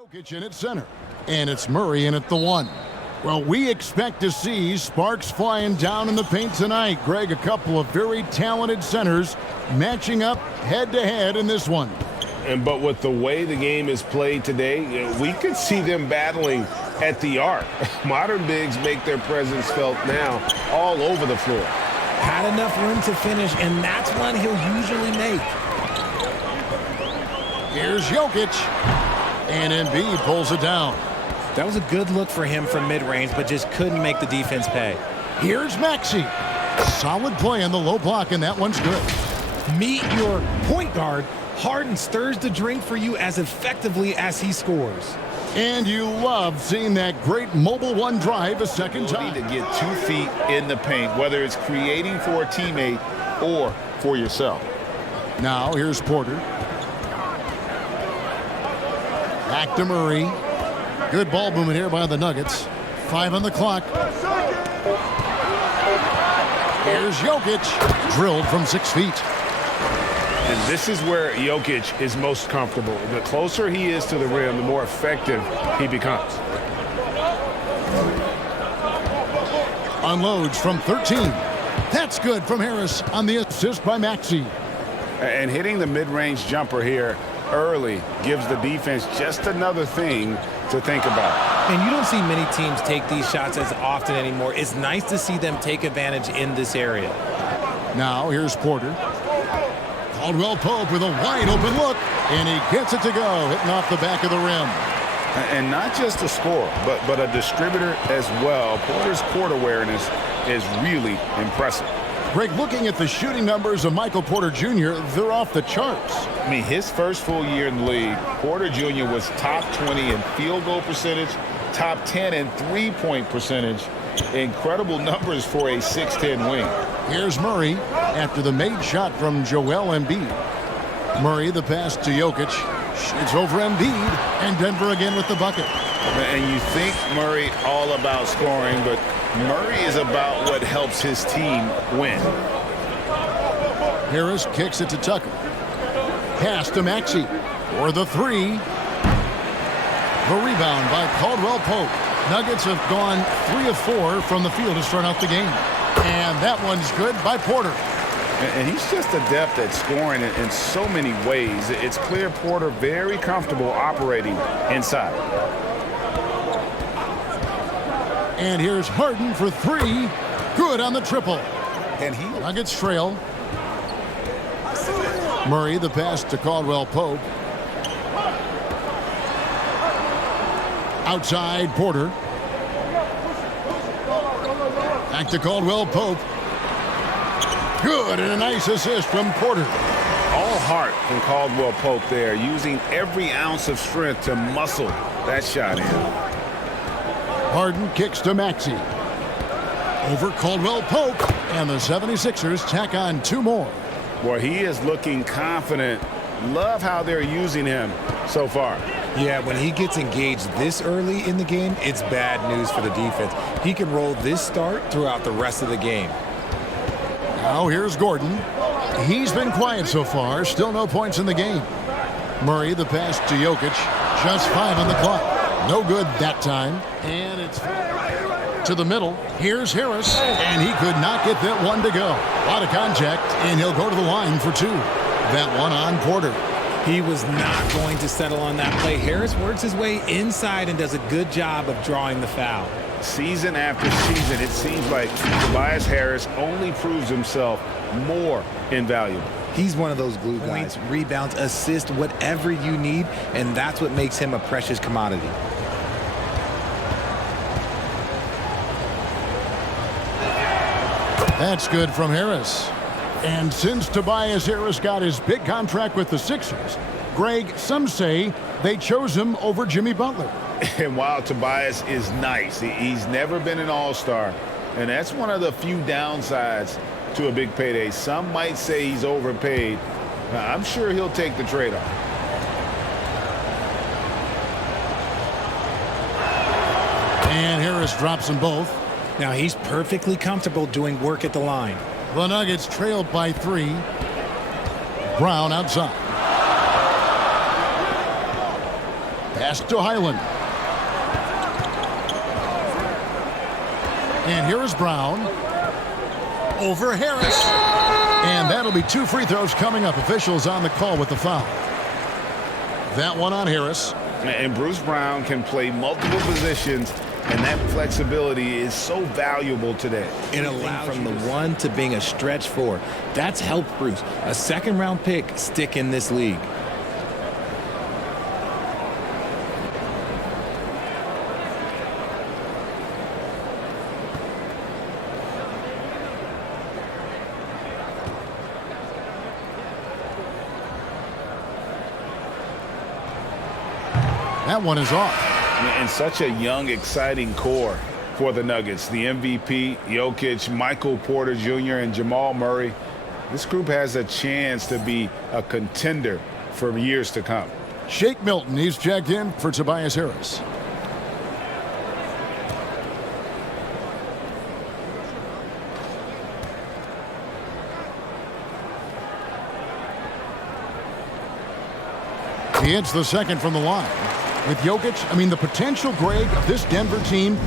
Jokic in at center, and it's Murray in at the one. Well, we expect to see sparks flying down in the paint tonight. Greg, a couple of very talented centers matching up head-to-head in this one. But with the way the game is played today, we could see them battling at the arc. Modern bigs make their presence felt now all over the floor. Had enough room to finish, and that's one he'll usually make. Here's Jokic, and Embiid pulls it down. That was a good look for him from mid-range, but just couldn't make the defense pay. Here's Maxey. Solid play on the low block, and that one's good. Meet your point guard. Harden stirs the drink for you as effectively as he scores. And you love seeing that great mobile one drive a second time. To get 2 feet in the paint, whether it's creating for a teammate or for yourself. Now here's Porter. Back to Murray. Good ball movement here by the Nuggets. 5 on the clock. Here's Jokic. Drilled from 6 feet. And this is where Jokic is most comfortable. The closer he is to the rim, the more effective he becomes. Unloads from 13. That's good from Harris on the assist by Maxey. And hitting the mid-range jumper here early gives the defense just another thing to think about. And you don't see many teams take these shots as often anymore. It's nice to see them take advantage in this area. Now here's Porter. Caldwell Pope with a wide open look, and he gets it to go, hitting off the back of the rim. And not just a scorer, but a distributor as well. Porter's court awareness is really impressive. Greg, looking at the shooting numbers of Michael Porter Jr., they're off the charts. I mean, his first full year in the league, Porter Jr. was top 20 in field goal percentage, top 10 in three-point percentage. Incredible numbers for a 6'10 wing. Here's Murray after the made shot from Joel Embiid. Murray, the pass to Jokic. It's over Embiid, and Denver again with the bucket. And you think Murray all about scoring, but Murray is about what helps his team win. Harris kicks it to Tucker. Pass to Maxey for the three. The rebound by Caldwell Pope. Nuggets have gone 3 of 4 from the field to start out the game. And that one's good by Porter. And he's just adept at scoring in so many ways. It's clear Porter very comfortable operating inside. And here's Harden for 3. Good on the triple. And Nuggets trail. Murray, the pass to Caldwell Pope. Outside Porter. Back to Caldwell Pope. Good, and a nice assist from Porter. All heart from Caldwell Pope there, using every ounce of strength to muscle that shot in. Harden kicks to Maxey. Over Caldwell Pope, and the 76ers tack on 2 more. Boy, he is looking confident. Love how they're using him so far. Yeah, when he gets engaged this early in the game, it's bad news for the defense. He can roll this start throughout the rest of the game. Now here's Gordon. He's been quiet so far. Still no points in the game. Murray, the pass to Jokic. Just 5 on the clock. No good that time. And it's to the middle. Here's Harris. And he could not get that one to go. A lot of contact, and he'll go to the line for 2. That one on Porter. He was not going to settle on that play. Harris works his way inside and does a good job of drawing the foul. Season after season, it seems like Tobias Harris only proves himself more invaluable. He's one of those glue guys. Rebounds, assists, whatever you need, and that's what makes him a precious commodity. That's good from Harris. And since Tobias Harris got his big contract with the Sixers, Greg, some say they chose him over Jimmy Butler. And while Tobias is nice, he's never been an all-star. And that's one of the few downsides to a big payday. Some might say he's overpaid. I'm sure he'll take the trade-off. And Harris drops them both. Now he's perfectly comfortable doing work at the line. The Nuggets trailed by 3. Brown outside. Pass to Highland. And here is Brown. Over Harris. And that'll be 2 free throws coming up. Officials on the call with the foul. That one on Harris. And Bruce Brown can play multiple positions, and that flexibility is so valuable today. It allows from the 1 to being a stretch 4. That's helped Bruce. A second-round pick stick in this league. That one is off. And such a young, exciting core for the Nuggets. The MVP, Jokic, Michael Porter Jr., and Jamal Murray. This group has a chance to be a contender for years to come. Shake Milton, he's checked in for Tobias Harris. He hits the second from the line. With Jokic, I mean, the potential, Greg, of this Denver team,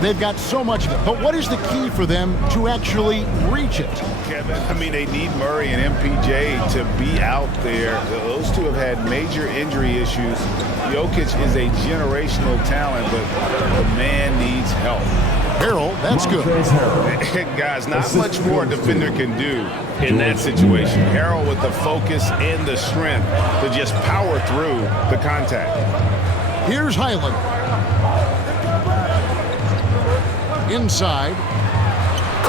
they've got so much of it. But what is the key for them to actually reach it? Kevin, I mean, they need Murray and MPJ to be out there. Those two have had major injury issues. Jokic is a generational talent, but the man needs help. Harold, that's good. Guys, not much more a defender can do in that situation. Harold with the focus and the strength to just power through the contact. Here's Highland. Inside.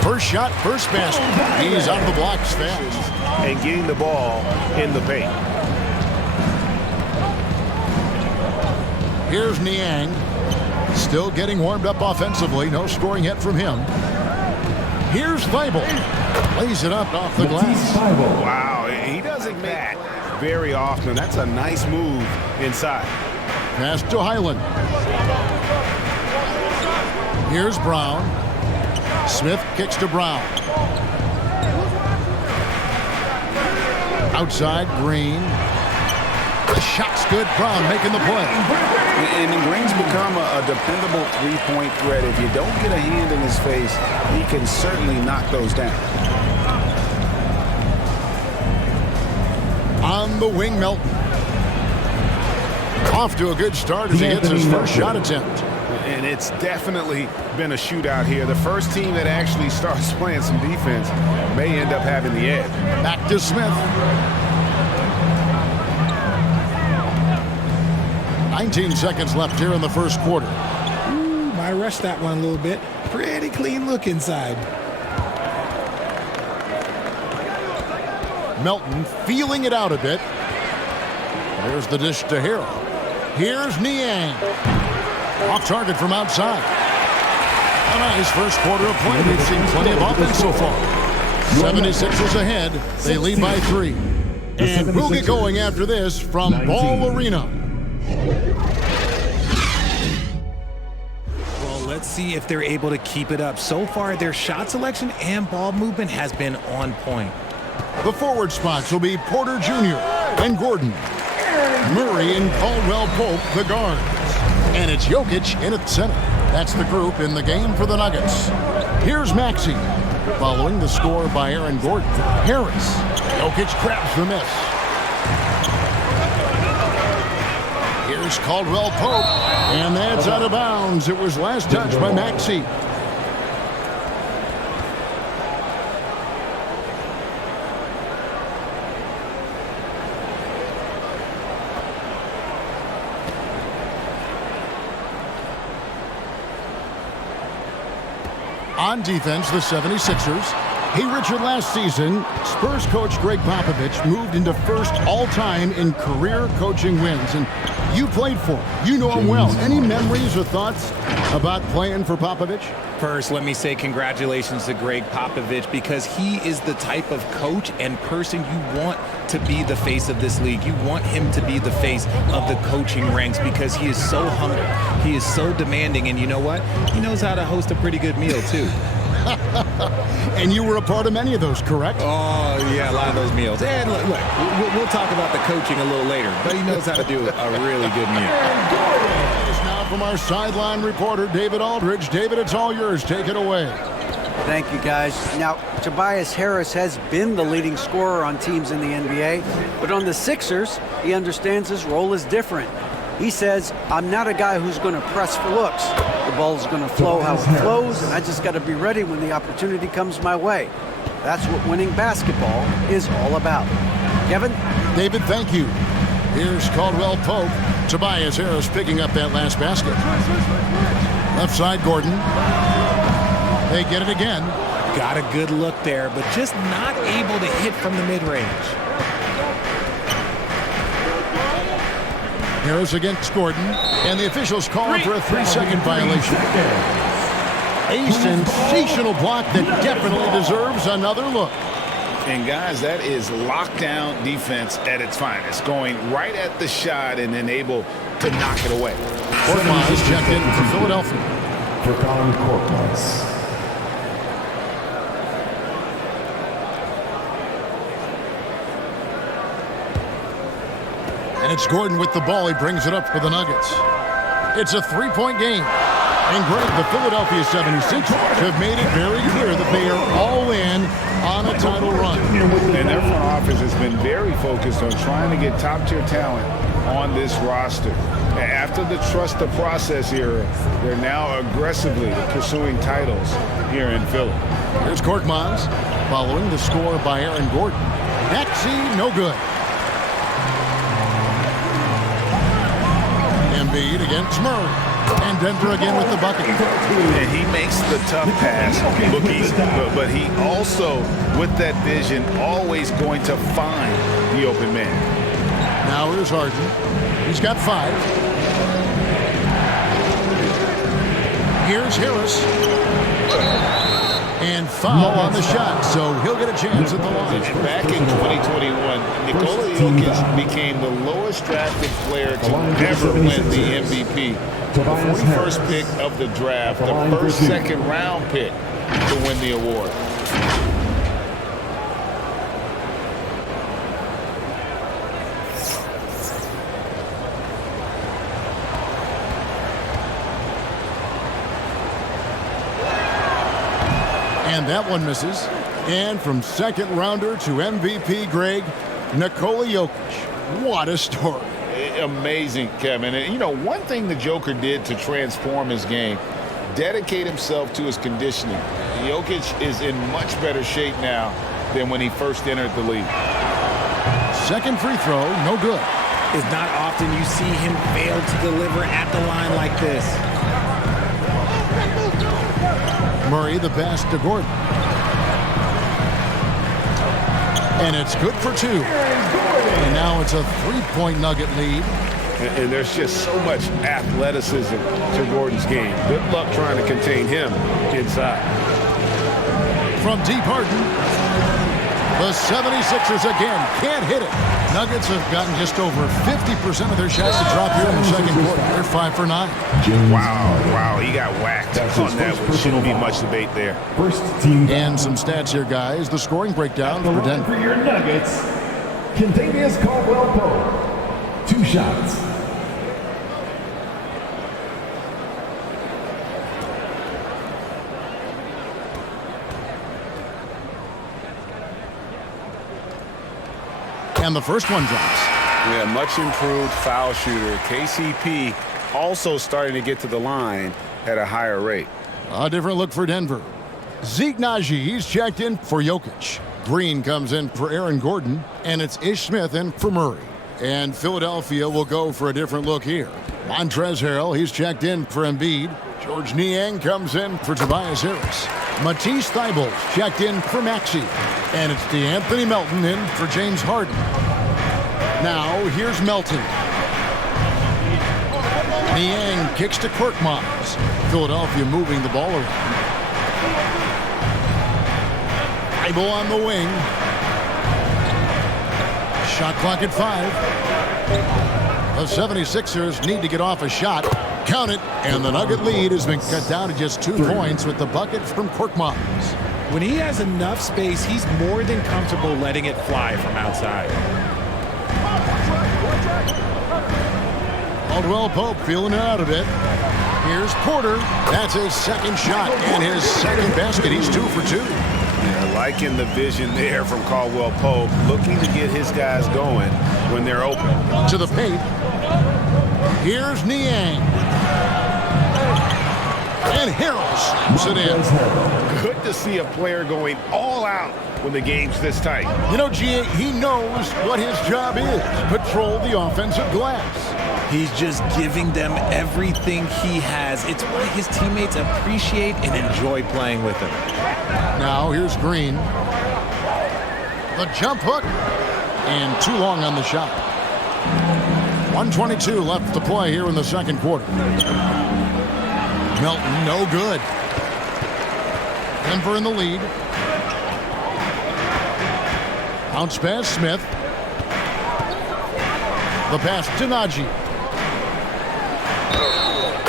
First shot, first basket. He's out of the blocks fast. And getting the ball in the paint. Here's Niang. Still getting warmed up offensively. No scoring yet from him. Here's Thibault. Lays it up off the glass. Wow, he doesn't make that very often. That's a nice move inside. Pass to Highland. Here's Brown. Smith kicks to Brown. Outside, Green. The shot's good. Brown making the play. And Green's become a dependable three-point threat. If you don't get a hand in his face, he can certainly knock those down. On the wing, Melton. Off to a good start as he gets his first shot attempt. And it's definitely been a shootout here. The first team that actually starts playing some defense may end up having the edge. Back to Smith. 19 seconds left here in the first quarter. Ooh, might rush that one a little bit. Pretty clean look inside. Melton feeling it out a bit. There's the dish to Harold. Here's Niang. Off target from outside. A nice first quarter of play. We've seen plenty of offense so far. 76ers ahead. They lead by 3. And we'll get going after this from Ball Arena. Well, let's see if they're able to keep it up. So far, their shot selection and ball movement has been on point. The forward spots will be Porter Jr. and Gordon. Murray and Caldwell Pope, the guards. And it's Jokic in at center. That's the group in the game for the Nuggets. Here's Maxey. Following the score by Aaron Gordon. Harris. Jokic grabs the miss. Here's Caldwell Pope. And that's out of bounds. It was last touched by Maxey. On defense, the 76ers. Hey, Richard, last season, Spurs coach Greg Popovich moved into first all-time in career coaching wins. And you played for him. You know him well. Any memories or thoughts about playing for Popovich? First, let me say congratulations to Greg Popovich, because he is the type of coach and person you want to be the face of this league. You want him to be the face of the coaching ranks, because he is so humble. He is so demanding, and you know what? He knows how to host a pretty good meal, too. And you were a part of many of those, correct? Oh, yeah, a lot of those meals. And look, we'll talk about the coaching a little later, but he knows how to do a really good meal. Now from our sideline reporter, David Aldridge. David, it's all yours. Take it away. Thank you, guys. Now, Tobias Harris has been the leading scorer on teams in the NBA, but on the Sixers, he understands his role is different. He says, I'm not a guy who's going to press for looks. The ball's going to flow how it flows, and I just got to be ready when the opportunity comes my way. That's what winning basketball is all about. Kevin? David, thank you. Here's Caldwell Pope. Tobias Harris picking up that last basket. Left side, Gordon. They get it again. Got a good look there, but just not able to hit from the mid-range. Harris against Gordon, and the officials call for a 3-second violation. A sensational block that definitely deserves another look. And guys, that is lockdown defense at its finest, going right at the shot and then able to knock it away. Korkmaz checked in for Philadelphia. For Colin Korkmaz. And it's Gordon with the ball. He brings it up for the Nuggets. It's a 3-point game. And Greg, the Philadelphia 76ers have made it very clear that they are all in on a title run. And their front office has been very focused on trying to get top-tier talent on this roster. After the trust the process era, they're now aggressively pursuing titles here in Philly. Here's Korkmaz following the score by Aaron Gordon. Maxey, no good. Embiid against Murray. And Denver again with the bucket. And he makes the tough pass look easy. But he also, with that vision, always going to find the open man. Now here's Harden. He's got 5. Here's Harris. And foul on the shot, so he'll get a chance at the line. Back in 2021, Nikola Jokic became the lowest drafted player to ever win the MVP. The 41st pick of the draft, the first second-round pick to win the award. And that one misses. And from second rounder to MVP, Greg, Nikola Jokic. What a story. Amazing, Kevin. And, you know, one thing the Joker did to transform his game, dedicate himself to his conditioning. Jokic is in much better shape now than when he first entered the league. Second free throw, no good. It's not often you see him fail to deliver at the line like this. Murray the pass to Gordon. And it's good for 2. And now it's a 3-point Nugget lead. And there's just so much athleticism to Gordon's game. Good luck trying to contain him inside. From deep, Harden. The 76ers again can't hit it. Nuggets have gotten just over 50% of their shots to drop here in the second quarter. They're 5 for 9. Wow, he got whacked on that one. Shouldn't be much debate there. First team. And some stats here, guys. The scoring breakdown for Denver. For your Nuggets, Kentavious Caldwell-Pope, 2 shots. And the first one drops. Yeah, much improved foul shooter. KCP also starting to get to the line at a higher rate. A different look for Denver. Zeke Naji, he's checked in for Jokic. Green comes in for Aaron Gordon, and it's Ish Smith in for Murray. And Philadelphia will go for a different look here. Montrezl Harrell, he's checked in for Embiid. George Niang comes in for Tobias Harris. Matisse Thybulle checked in for Maxey. And it's DeAnthony Melton in for James Harden. Now, here's Melton. Niang kicks to Korkmaz. Philadelphia moving the ball around. Thybulle on the wing. Shot clock at 5. The 76ers need to get off a shot. Count it. And the Nugget lead has been cut down to just 2 points with the bucket from Korkmaz. When he has enough space, he's more than comfortable letting it fly from outside. Caldwell Pope feeling it out a bit. Here's Porter. That's his second shot and his second basket. He's 2 for 2. Yeah, liking the vision there from Caldwell Pope, looking to get his guys going when they're open. To the paint. Here's Niang. And Harris slams it in. Good to see a player going all out when the game's this tight. You know, G.A., he knows what his job is. Patrol the offensive glass. He's just giving them everything he has. It's why his teammates appreciate and enjoy playing with him. Now here's Green. The jump hook. And too long on the shot. 1:22 left to play here in the second quarter. Melton, no good. Denver in the lead. Bounce pass, Smith. The pass to Najee.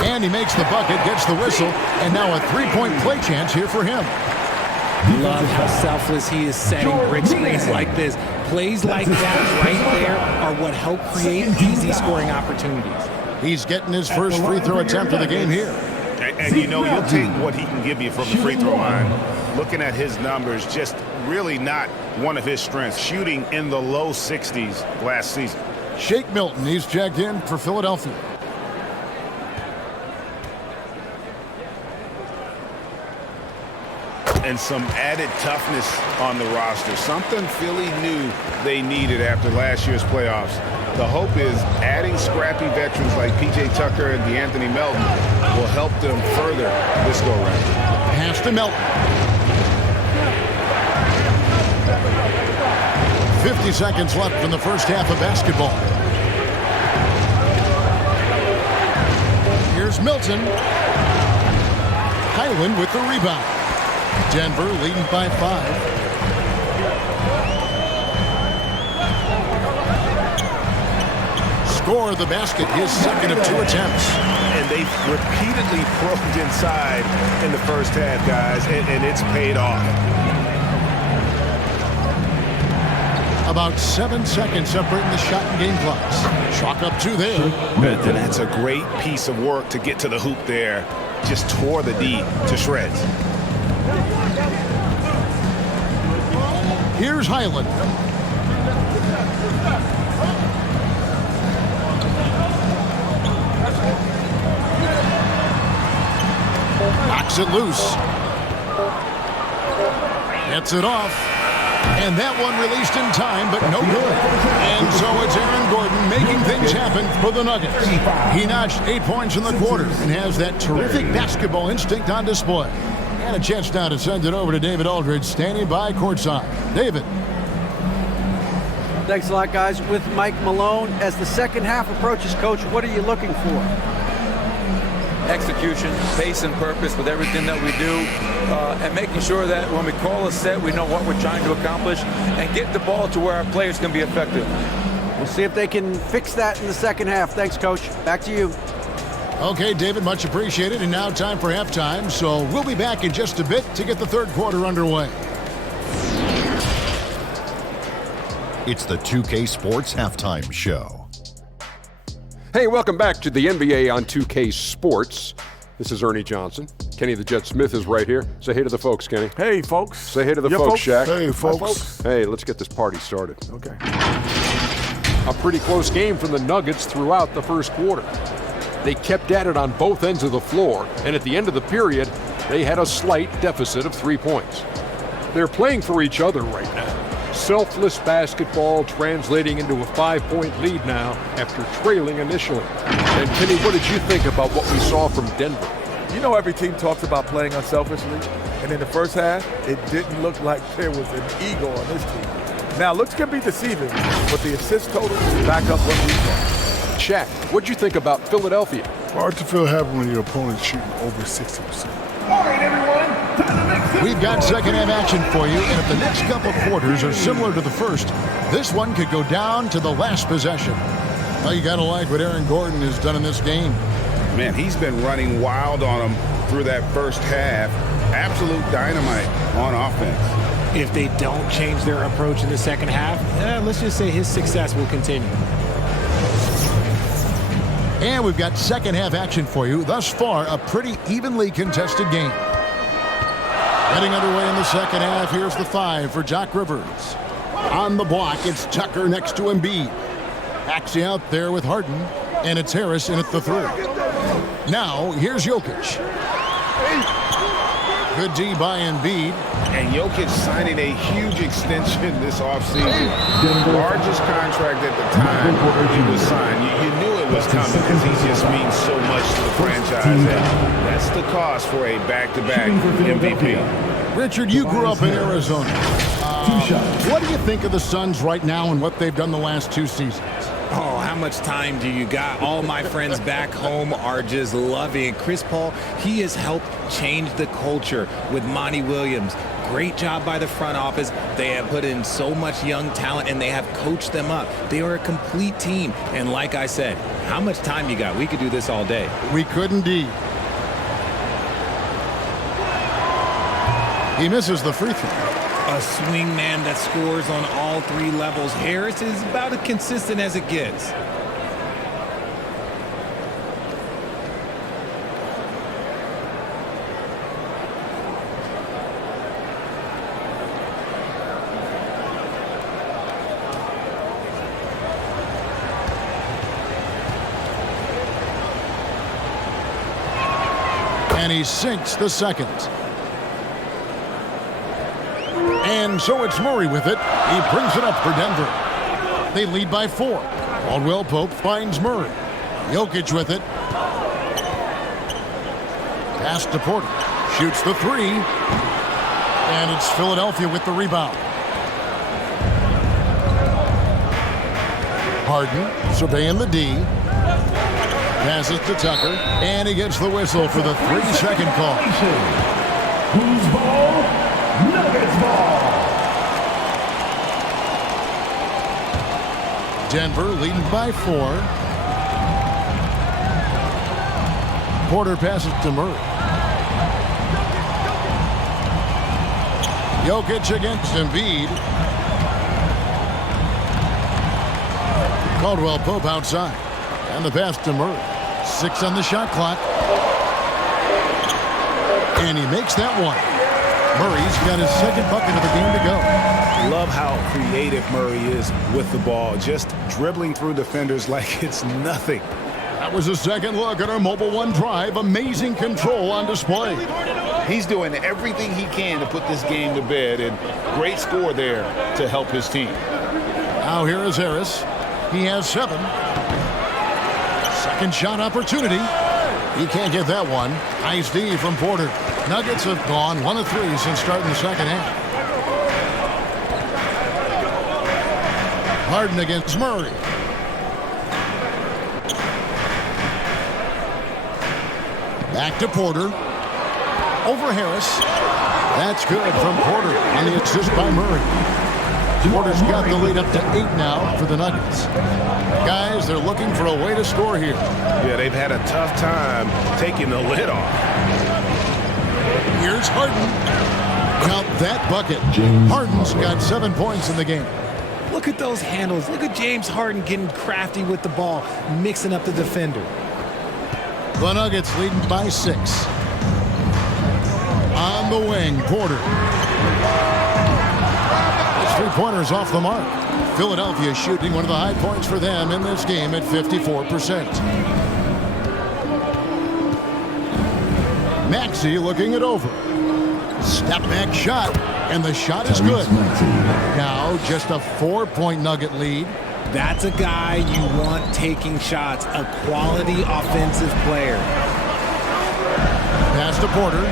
And he makes the bucket, gets the whistle, and now a 3-point play chance here for him. Love how selfless he is setting brick screens like this. Plays like that right there are what help create easy scoring opportunities. He's getting his first free throw attempt of the game here. And you know, you'll take what he can give you from the free throw line. Looking at his numbers, just really not one of his strengths. Shooting in the low 60s last season. Shake Milton, he's checked in for Philadelphia. And some added toughness on the roster. Something Philly knew they needed after last year's playoffs. The hope is adding scrappy veterans like P.J. Tucker and DeAnthony Melton will help them further this go-round. Pass to Melton. 50 seconds left in the first half of basketball. Here's Milton. Highland with the rebound. Denver leading by 5. Score the basket, his second of 2 attempts. And they've repeatedly probed inside in the first half, guys, and it's paid off. About 7 seconds separating the shot and game clocks. Chalk up 2 there. And that's a great piece of work to get to the hoop there. Just tore the D to shreds. Here's Highland. Knocks it loose. Gets it off. And that one released in time, but no good. And so it's Aaron Gordon making things happen for the Nuggets. He notched 8 points in the quarter and has that terrific basketball instinct on display. And a chance now to send it over to David Aldridge, standing by courtside. David. Thanks a lot, guys. With Mike Malone, as the second half approaches, Coach, what are you looking for? Execution, pace and purpose with everything that we do, and making sure that when we call a set, we know what we're trying to accomplish and get the ball to where our players can be effective. We'll see if they can fix that in the second half. Thanks, Coach. Back to you. Okay, David, much appreciated. And now time for halftime. So we'll be back in just a bit to get the third quarter underway. It's the 2K Sports Halftime Show. Hey, welcome back to the NBA on 2K Sports. This is Ernie Johnson. Kenny the Jet Smith is right here. Say hey to the folks, Kenny. Hey, folks. Say hey to the folks, Shaq. Hey, folks. Hey, let's get this party started. Okay. A pretty close game from the Nuggets throughout the first quarter. They kept at it on both ends of the floor, and at the end of the period, they had a slight deficit of 3 points. They're playing for each other right now. Selfless basketball translating into a 5-point lead now after trailing initially. And Kenny, what did you think about what we saw from Denver? You know, every team talks about playing unselfishly, and in the first half, it didn't look like there was an ego on this team. Now, looks can be deceiving, but the assist totals back up what we saw. Shaq, what'd you think about Philadelphia? Hard to feel happy when your opponent's shooting over 60%. All right, everyone. We've got second half action for you, and if the next couple quarters are similar to the first, this one could go down to the last possession. Well, you got to like what Aaron Gordon has done in this game. Man, he's been running wild on him through that first half. Absolute dynamite on offense. If they don't change their approach in the second half, let's just say his success will continue. And we've got second half action for you. Thus far, a pretty evenly contested game. Getting underway in the second half, here's the 5 for Doc Rivers. On the block, it's Tucker next to Embiid. Axie out there with Harden, and it's Harris in at the 3. Now, here's Jokic. Good D by Embiid. And Jokic signing a huge extension this offseason. Largest contract at the time he was signed. You knew it was coming because he just means so much to the franchise. And that's the cost for a back-to-back MVP. Richard, you grew up in Arizona. What do you think of the Suns right now and what they've done the last 2 seasons? Oh, how much time do you got? All my friends back home are just loving Chris Paul. He has helped change the culture with Monty Williams. Great job by the front office. They have put in so much young talent, and they have coached them up. They are a complete team. And like I said, how much time you got? We could do this all day. We could indeed. He misses the free throw. A swing man that scores on all 3 levels. Harris is about as consistent as it gets. And he sinks the second. And so it's Murray with it. He brings it up for Denver. They lead by 4. Caldwell Pope finds Murray. Jokic with it. Pass to Porter. Shoots the 3. And it's Philadelphia with the rebound. Harden surveying the D. Passes to Tucker. And he gets the whistle for the 3-second call. Who's ball? Nuggets ball. Denver leading by 4. Porter passes to Murray. Jokic against Embiid. Caldwell Pope outside. And the pass to Murray. 6 on the shot clock. And he makes that one. Murray's got his second bucket of the game to go. Love how creative Murray is with the ball. Just dribbling through defenders like it's nothing. That was a second look at our Mobile One drive. Amazing control on display. He's doing everything he can to put this game to bed, and great score there to help his team. Now here is Harris. He has 7. Second shot opportunity. He can't get that one. Nice D from Porter. Nuggets have gone 1 of 3 since starting the second half. Harden against Murray. Back to Porter. Over Harris. That's good from Porter on the assist by Murray. Porter's got the lead up to 8 now for the Nuggets. Guys, they're looking for a way to score here. Yeah, they've had a tough time taking the lid off. Here's Harden. Count that bucket. Harden's got 7 points in the game. Look at those handles. Look at James Harden getting crafty with the ball, mixing up the defender. The Nuggets leading by 6. On the wing, Porter. It's 3-pointers off the mark. Philadelphia shooting one of the high points for them in this game at 54%. Maxey looking it over. Step back shot, and the shot is good. Now just a 4-point Nugget lead. That's a guy you want taking shots, a quality offensive player. Pass to Porter.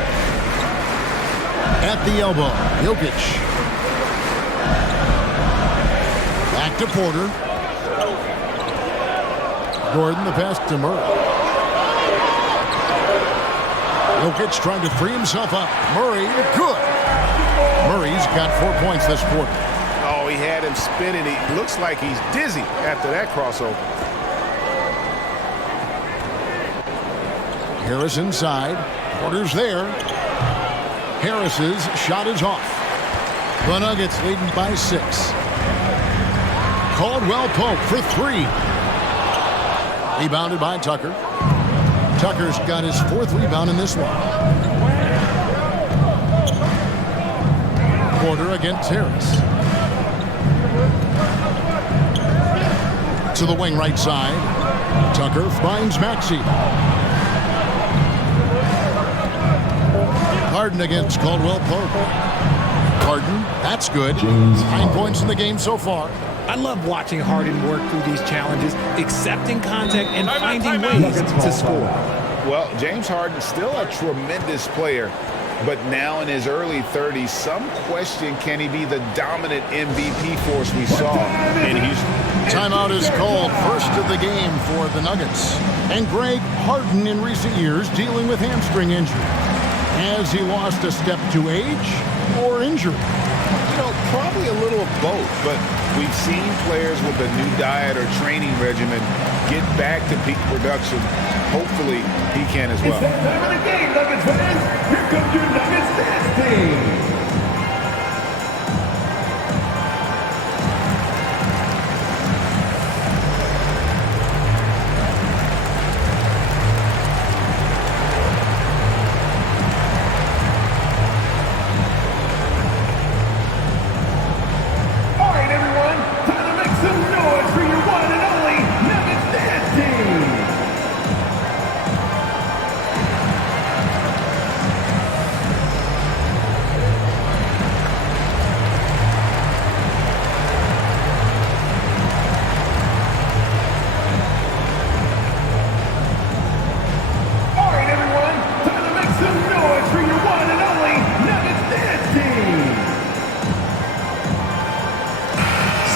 At the elbow, Jokic. Back to Porter. Gordon, the pass to Murray. Jokic trying to free himself up. Murray, good. Murray's got 4 points this quarter. Oh, he had him spinning. He looks like he's dizzy after that crossover. Harris inside. Porter's there. Harris's shot is off. The Nuggets leading by 6. Caldwell Pope for 3. Rebounded by Tucker. Tucker's got his 4th rebound in this one. Porter against Harris. To the wing right side. Tucker finds Maxey. Harden against Caldwell Pope. Harden, that's good. 9 points in the game so far. I love watching Harden work through these challenges, accepting contact and finding ways to score. Well, James Harden's still a tremendous player, but now in his early 30s, some question, can he be the dominant MVP force we saw in Houston? Timeout is called, first of the game for the Nuggets. And Greg, Harden in recent years dealing with hamstring injury. Has he lost a step to age or injury? You know, probably a little of both, but we've seen players with a new diet or training regimen get back to peak production. Hopefully, he can as well. It's that time of the game, Nuggets fans. Here comes your Nuggets dance team.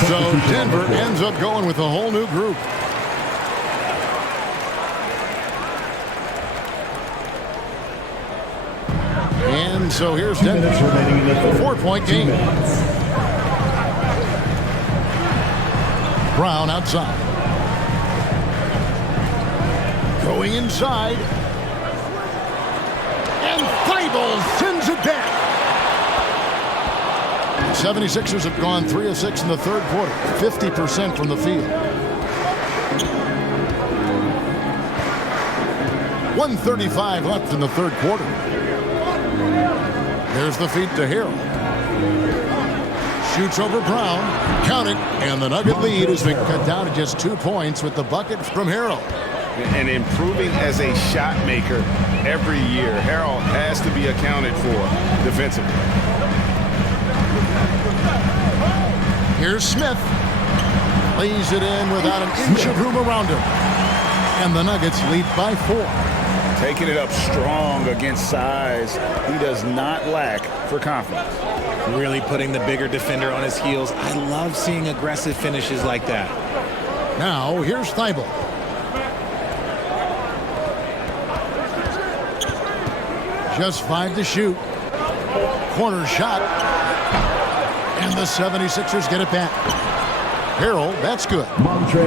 So Denver ends up going with a whole new group. And so here's Denver. 4-point game. Brown outside. Going inside. And Thibault sends it back. 76ers have gone 3 of 6 in the third quarter. 50% from the field. 1:35 left in the third quarter. There's the feed to Harrell. Shoots over Brown. Count it. And the Nugget lead has been cut down to just 2 points with the bucket from Harrell. And improving as a shot maker every year. Harrell has to be accounted for defensively. Here's Smith. Lays it in without an inch of room around him. And the Nuggets lead by 4. Taking it up strong against size. He does not lack for confidence. Really putting the bigger defender on his heels. I love seeing aggressive finishes like that. Now, here's Thibault. Just 5 to shoot. Corner shot. And the 76ers get it back. Harrell, that's good.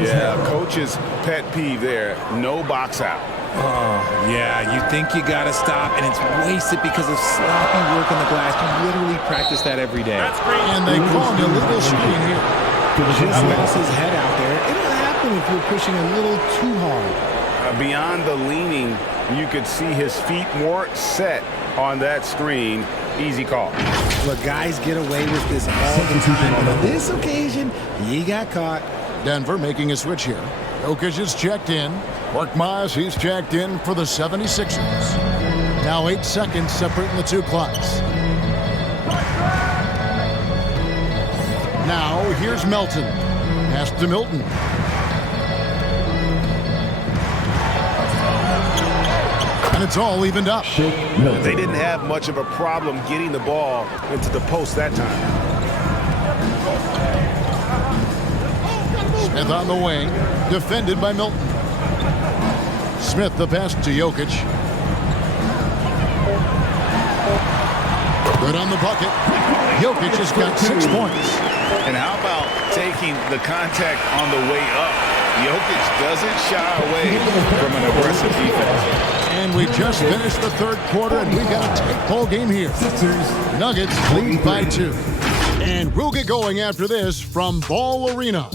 Yeah, coach's pet peeve there. No box out. Oh, yeah, you think you got to stop, and it's wasted because of sloppy work on the glass. You literally practice that every day. And they call him a little screen here. Just lost his head out there. It'll happen if you're pushing a little too hard. Beyond the leaning, you could see his feet more set on that screen. Easy call. Look, guys get away with this all the time, but on this occasion, he got caught. Denver making a switch here. Jokic is checked in. Korkmaz, he's checked in for the 76ers. Now 8 seconds separating the two clocks. Now here's Melton. Pass to Milton. And it's all evened up. They didn't have much of a problem getting the ball into the post that time. Smith on the wing. Defended by Milton. Smith the pass to Jokic. Good on the bucket. Jokic has got 6 points. And how about taking the contact on the way up? Jokic doesn't shy away from an aggressive defense. And And we just finished the third quarter, and we got a tight ball game here. Nuggets lead by 2. And we'll get going after this from Ball Arena.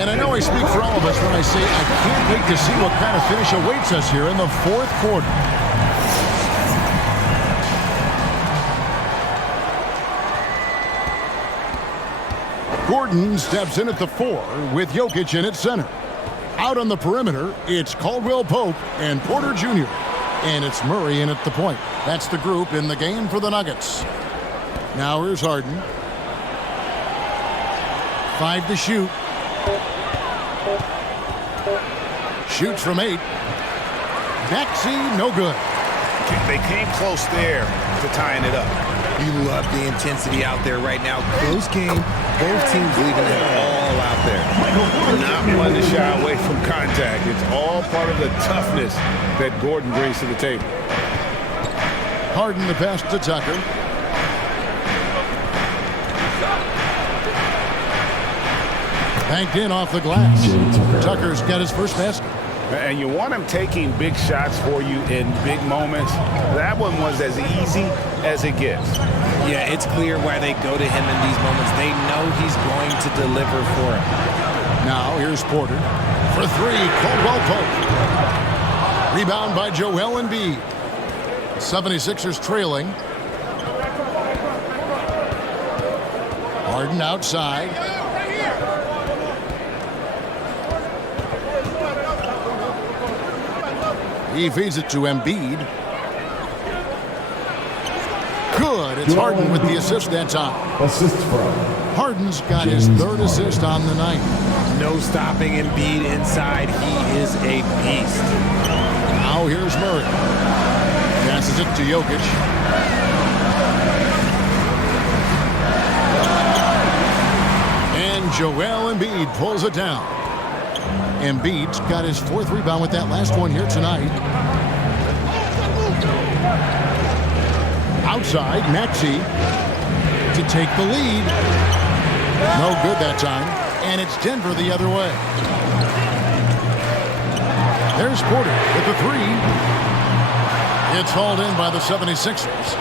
And I know I speak for all of us when I say I can't wait to see what kind of finish awaits us here in the fourth quarter. Gordon steps in at the 4 with Jokic in at center. Out on the perimeter, it's Caldwell Pope and Porter Jr. And it's Murray in at the point. That's the group in the game for the Nuggets. Now here's Harden. 5 to shoot. Shoots from 8. Maxey, no good. They came close there to tying it up. You love the intensity out there right now. Close game. Both teams leaving it all out there. Not one to shy away from contact. It's all part of the toughness that Gordon brings to the table. Harden the pass to Tucker. Banked in off the glass. Tucker's got his first basket. And you want him taking big shots for you in big moments. That one was as easy as it gets. Yeah, it's clear why they go to him in these moments. They know he's going to deliver for him. Now here's Porter for 3. Caldwell Pope. Rebound by Joel Embiid. 76ers trailing. Harden outside. He feeds it to Embiid. Good. It's Harden with the assist that time. Assist from Harden's got his 3rd assist on the night. No stopping Embiid inside. He is a beast. Now here's Murray. Passes it to Jokic. And Joel Embiid pulls it down. Embiid's got his 4th rebound with that last one here tonight. Outside, Maxey to take the lead. No good that time. And it's Denver the other way. There's Porter with the 3. It's hauled in by the 76ers.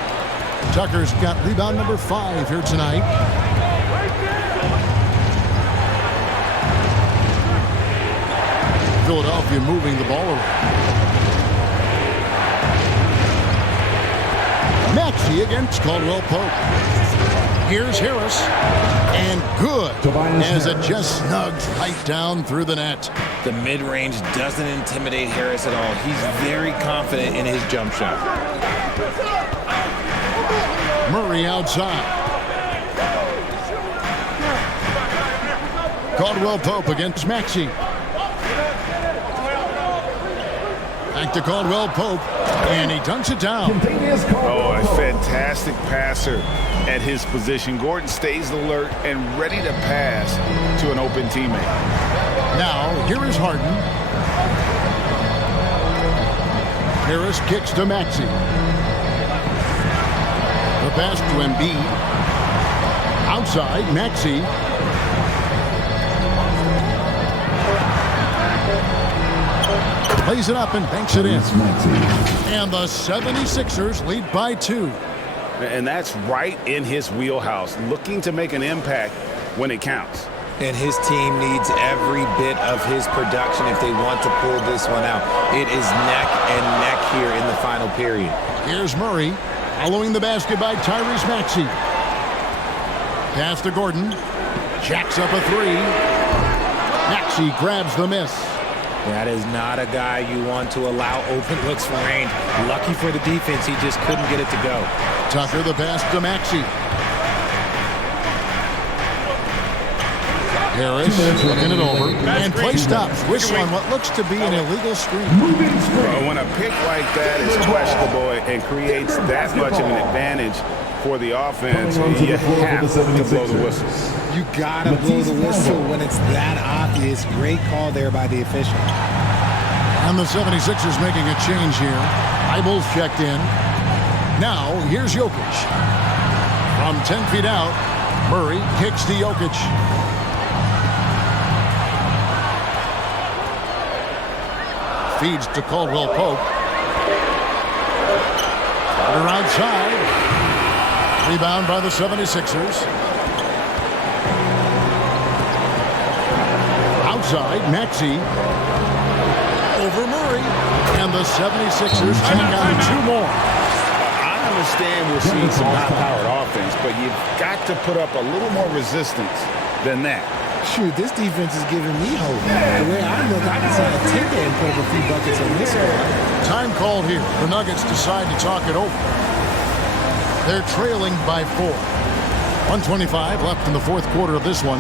Tucker's got rebound number 5 here tonight. Philadelphia moving the ball around. Maxey against Caldwell Pope. Here's Harris. And good. As it just snugs right down through the net. The mid-range doesn't intimidate Harris at all. He's very confident in his jump shot. Murray outside. Caldwell Pope against Maxey. Back to Caldwell Pope, and he dunks it down. Oh, a fantastic passer at his position. Gordon stays alert and ready to pass to an open teammate. Now, here is Harden. Harris kicks to Maxey. The pass to Embiid. Outside, Maxey. Plays it up and banks it in. And the 76ers lead by 2. And that's right in his wheelhouse, looking to make an impact when it counts. And his team needs every bit of his production if they want to pull this one out. It is neck and neck here in the final period. Here's Murray, following the basket by Tyrese Maxey. Pass to Gordon. Jacks up a 3. Maxey grabs the miss. That is not a guy you want to allow open looks from range. Lucky for the defense, he just couldn't get it to go. Tucker the pass to Maxey. Harris looking it over and play stops. Whistle on what looks to be an illegal screen. When a pick like that is questionable and creates that much of an advantage for the offense, you have to blow the whistle. You gotta blow the whistle when it's that obvious. Great call there by the official. And the 76ers making a change here. Eibel's checked in. Now, here's Jokic. From 10 feet out, Murray kicks to Jokic. Feeds to Caldwell Pope. They're outside. Rebound by the 76ers. Outside, Maxey. Over Murray. And the 76ers take on two more. I understand we're seeing some high-powered offense, but you've got to put up a little more resistance than that. Shoot, this defense is giving me hope. The way I look, I can sign a 10-day and put up a few buckets on this squad. Time called here. The Nuggets decide to talk it over. They're trailing by 4. 1:25 left in the fourth quarter of this one.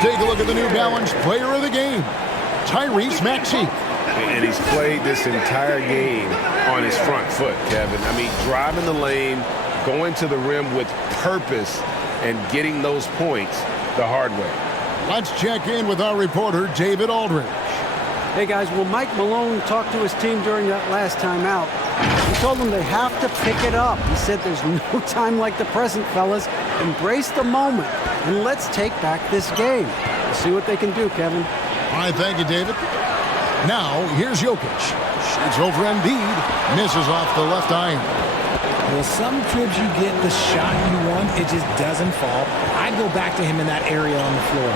Take a look at the New Balance player of the game, Tyrese Maxey. And he's played this entire game on his front foot, Kevin. I mean, driving the lane, going to the rim with purpose, and getting those points the hard way. Let's check in with our reporter, David Aldridge. Hey, guys, well, Mike Malone talked to his team during that last timeout. He told them they have to pick it up. He said there's no time like the present, fellas. Embrace the moment, and let's take back this game. We'll see what they can do, Kevin. All right, thank you, David. Now, here's Jokic. Shoots over Embiid. Misses off the left iron. Well, some trips you get the shot you want, it just doesn't fall. I'd go back to him in that area on the floor.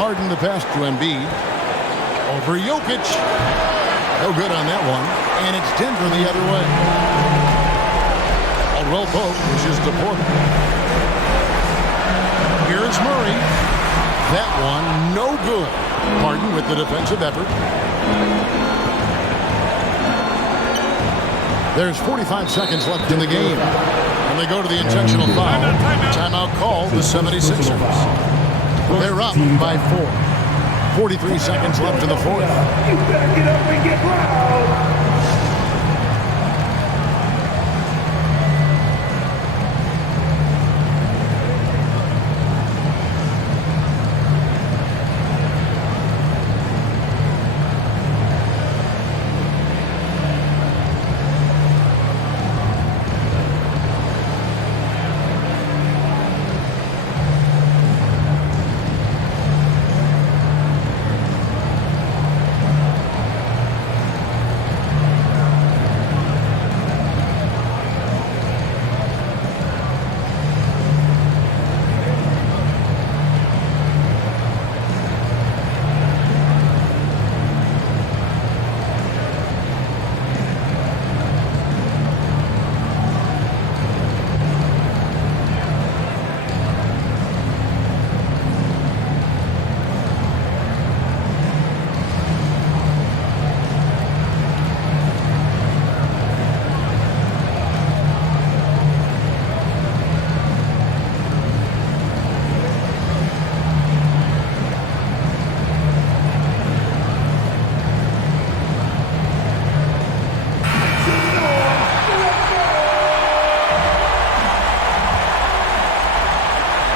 Harden the pass to Embiid. Over Jokic. No good on that one. And it's Denver the other way. Caldwell Pope pushes to Porter. Here's Murray. That one, no good. Harden with the defensive effort. There's 45 seconds left in the game. And they go to the intentional foul. Timeout called the 76ers. They're up by 4. 43 seconds left in the fourth. You better get up and get loud.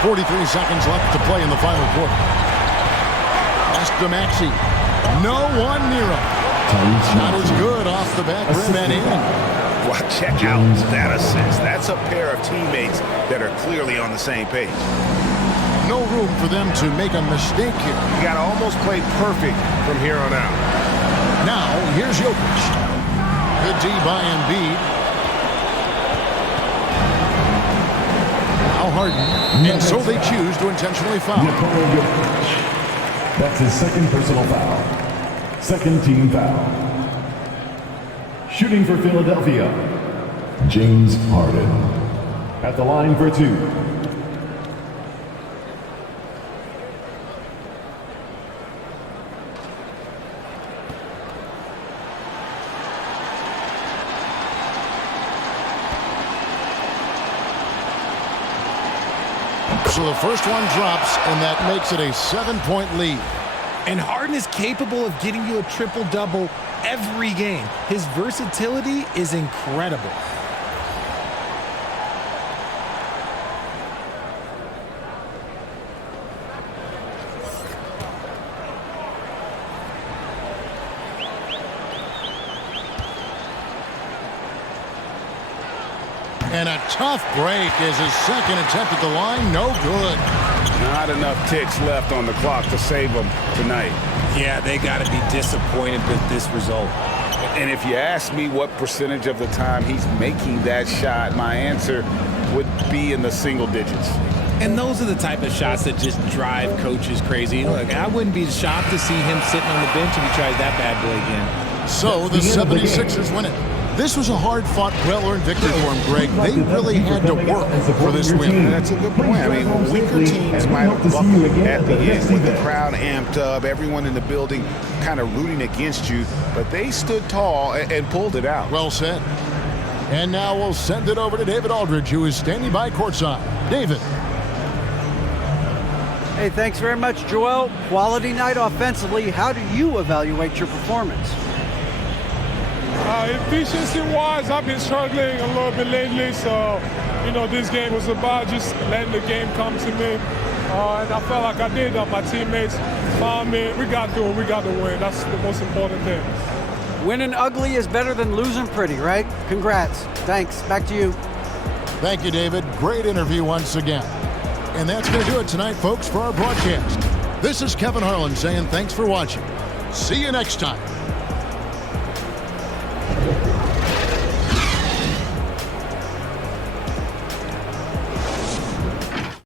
43 seconds left to play in the final quarter. Pass to Maxey. No one near him. Shot is good off the back rim and in. Well, check out that assist. That's a pair of teammates that are clearly on the same page. No room for them to make a mistake here. You got to almost play perfect from here on out. Now, here's Jokic. Good D by Embiid. Now Harden. And so they choose to intentionally foul. That's his second personal foul. Second team foul. Shooting for Philadelphia, James Harden. At the line for two. So the first one drops, and that makes it a 7-point lead. And Harden is capable of getting you a triple-double every game. His versatility is incredible. And a tough break is his second attempt at the line. No good. Not enough ticks left on the clock to save them tonight. Yeah, they got to be disappointed with this result. And if you ask me what percentage of the time he's making that shot, my answer would be in the single digits. And those are the type of shots that just drive coaches crazy. Look, I wouldn't be shocked to see him sitting on the bench if he tries that bad boy again. So the 76ers win it. This was a hard-fought, well-earned victory for him, Greg. They really had to work for this win. That's a good point. I mean, weaker teams might have buckled at the end with the crowd amped up, everyone in the building kind of rooting against you, but they stood tall and pulled it out. Well said. And now we'll send it over to David Aldridge, who is standing by courtside. David. Hey, thanks very much, Joel. Quality night offensively. How do you evaluate your performance? Efficiency-wise, I've been struggling a little bit lately, so, this game was about just letting the game come to me. And I felt like I did that. My teammates found me. We got through it. We got the win. That's the most important thing. Winning ugly is better than losing pretty, right? Congrats. Thanks. Back to you. Thank you, David. Great interview once again. And that's going to do it tonight, folks, for our broadcast. This is Kevin Harlan saying thanks for watching. See you next time.